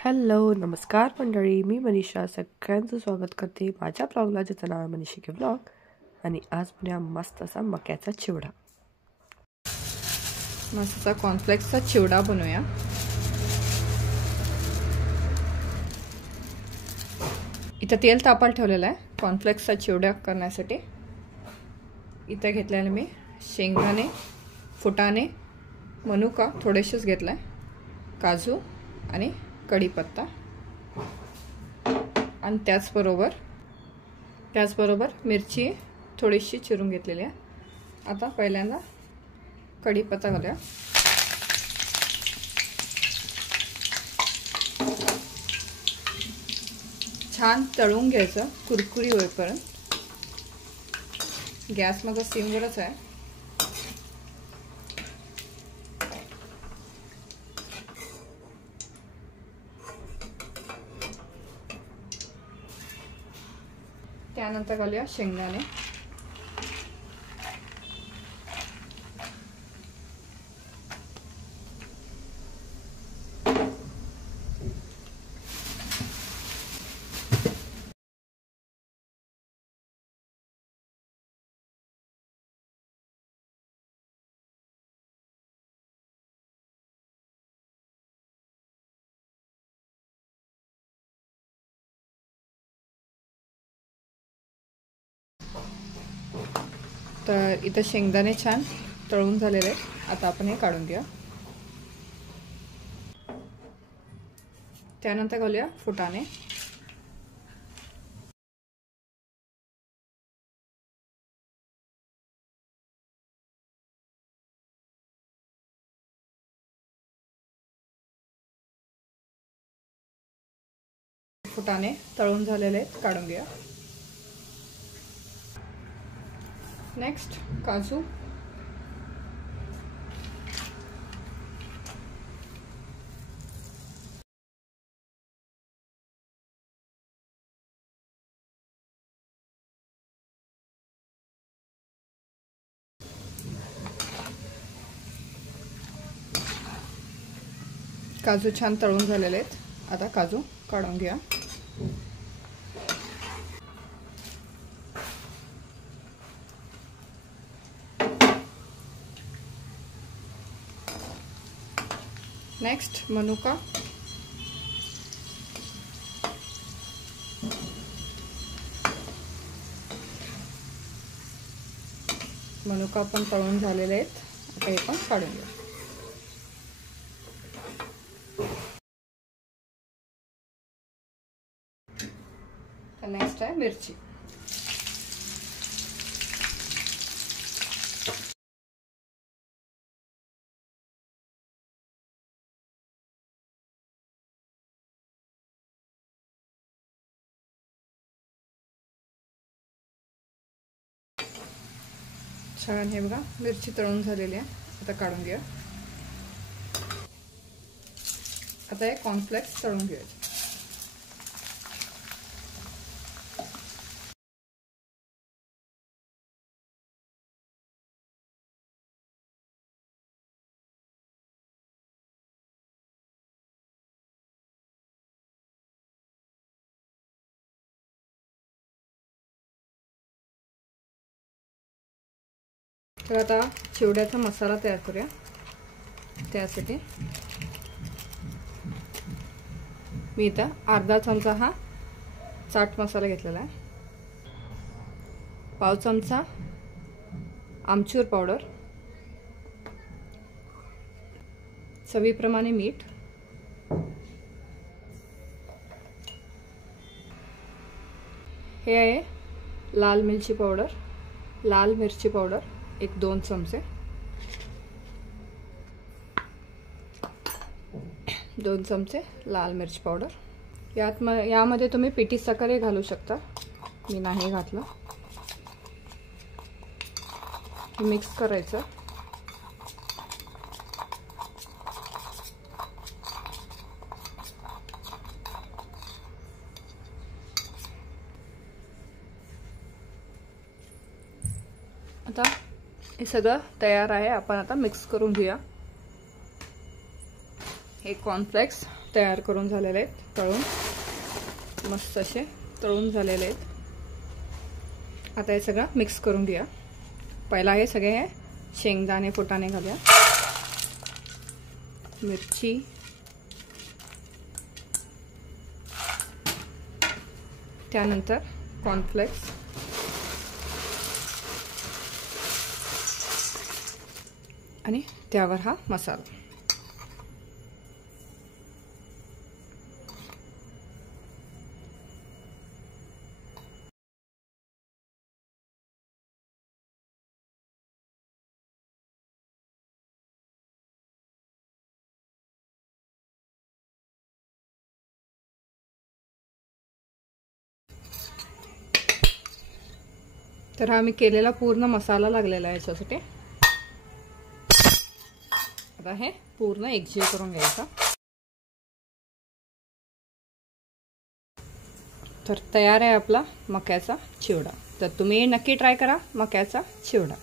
Hello नमस्कार मंडळी, मी मनीषा सगळ्यांचं स्वागत करते माझ्या ब्लॉगला, ज्याचं नाव आहे मनीषा के ब्लॉग. आणि आज बनवूया मस्त असा मक्याचा चिवडा. मस्त असा कॉर्नफ्लेक्सचा चिवडा बनवूया. इथं तेल तापायला ठेवलेलं आहे कॉर्नफ्लेक्सचा चिवडा करण्यासाठी. इथं घेतलेलं मी शेंगदाणे, फुटाणे, मनुका थोडेसेच घेतलाय, काजू आणि कढीपत्ता, आणि त्याचबरोबर मिरची थोडीशी चिरून घेतलेली आहे. आता पहिल्यांदा कढीपत्ता घालूया. छान तळून घ्यायचं कुरकुरी होईपर्यंत. गॅस माझा सिमवरच आहे. त्यानंतर घालूया शेंगदाणे, तर इथं शेंगदाणे छान तळून झालेले आहेत. आता आपण हे काढून घेऊया. त्यानंतर घालूया फुटाणे, फुटाणे तळून झालेले आहेत, काढून घेऊया. नेक्स्ट काजू, काजू छान तळून झालेले आहेत. आता काजू काढून घ्या. नेक्स्ट मनुका, मनुका पण तळून झालेले आहेत. आता हे पण काढून घ्या. नेक्स्ट आहे मिरची. छान हे बघा मिरची तळून झालेली आहे. आता काढून घ्या. आता हे कॉर्नफ्लेक्स तळून घ्यायचे. तर आता चिवड्याचा मसाला तयार करूया. त्यासाठी मी इथं अर्धा चमचा हा चाट मसाला घेतलेला आहे, पाव चमचा आमचूर पावडर, चवीप्रमाणे मीठ, हे आहे लाल मिरची पावडर 1-2 चमचे, 2 चमचे लाल मिरची पावडर. यामध्ये तुम्ही पिठी साखर घालू शकता, मी नाही घातलं. मिक्स करायचं. आता हे सगळं तयार आहे. आपण आता मिक्स करून घेऊया. हे कॉर्नफ्लेक्स तयार करून झालेले आहेत, तळून मस्त असे तळून झालेले आहेत। आता हे सगळं मिक्स करून घेऊया। पहिला हे सगळे शेंगदाणे फुटाणे घालूया, मिरची, त्यानंतर कॉर्नफ्लेक्स, आणि त्यावर हा मसाला। तर हा मी केलेला पूर्ण मसाला लागलेला आहे याच्यासाठी। आता हे पूर्ण एकजीव करून घ्यायचा। तर तयार आहे आपला मक्याचा चिवडा। तर तुम्ही नक्की ट्राय करा मक्याचा चिवडा।